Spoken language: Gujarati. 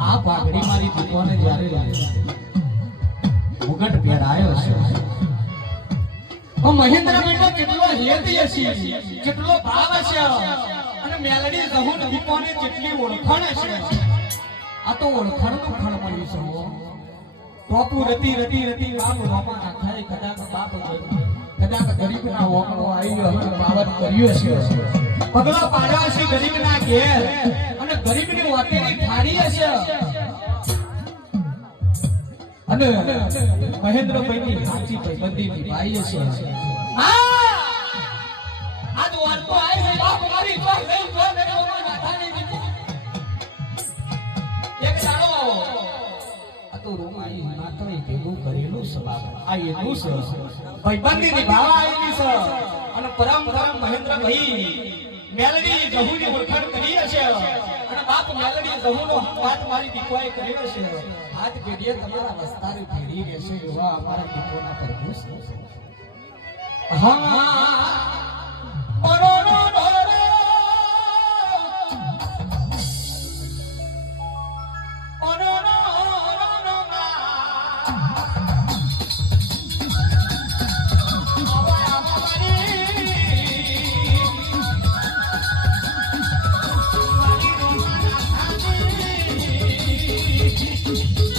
આ પાઘડી મારી દીકરાને જ્યારે મુગટ પહેરાયો છે મહેન્દ્ર બેટો કેટલો હેતી હશે કેટલો ભાવ હશે અને મેલડી જહુન દીકરાને કેટલી ઓળખાણ હશે આ તો ઓળખાણનું ખણ મળ્યું છે ટોપુ રતી રતી રતી બાપ રોમા નાખાય કદાચ બાપ કદાચ ગરીબના ઓકળો આવ્યો અને બાવત કર્યો છે પગલા પાડ્યા છે ગરીબના ઘેર અને ગરીબની વાતેની થાળી હશે અને મહેન્દ્રભાઈની સાચી ભાઈબંધીની ભાઈ હશે આજ વાર્તો આવી છે બાપ મારી જોઈ લઈ જો મેં ઓમાં નાથાની દીકરી એક દાડો આ તો રોમાઈ માતરે ભેગું કરેલું છે બાપ આ એનું છે ભાઈબંધીની ભાવ આવેલી છે અને પરમ મહેન્દ્રભાઈ મેલડી જહુની ઓળખાણ કરી હશે અને બાપ મેલડી જહુનો વાત મારી દીકરાએ કર્યો છે આજ પેઢીએ તમારા વસ્તારી ફેરી રહેશે એવા અમારા દીકરાના પ્રભુ હા પરોનો ઢોરો પરોનો Thank you.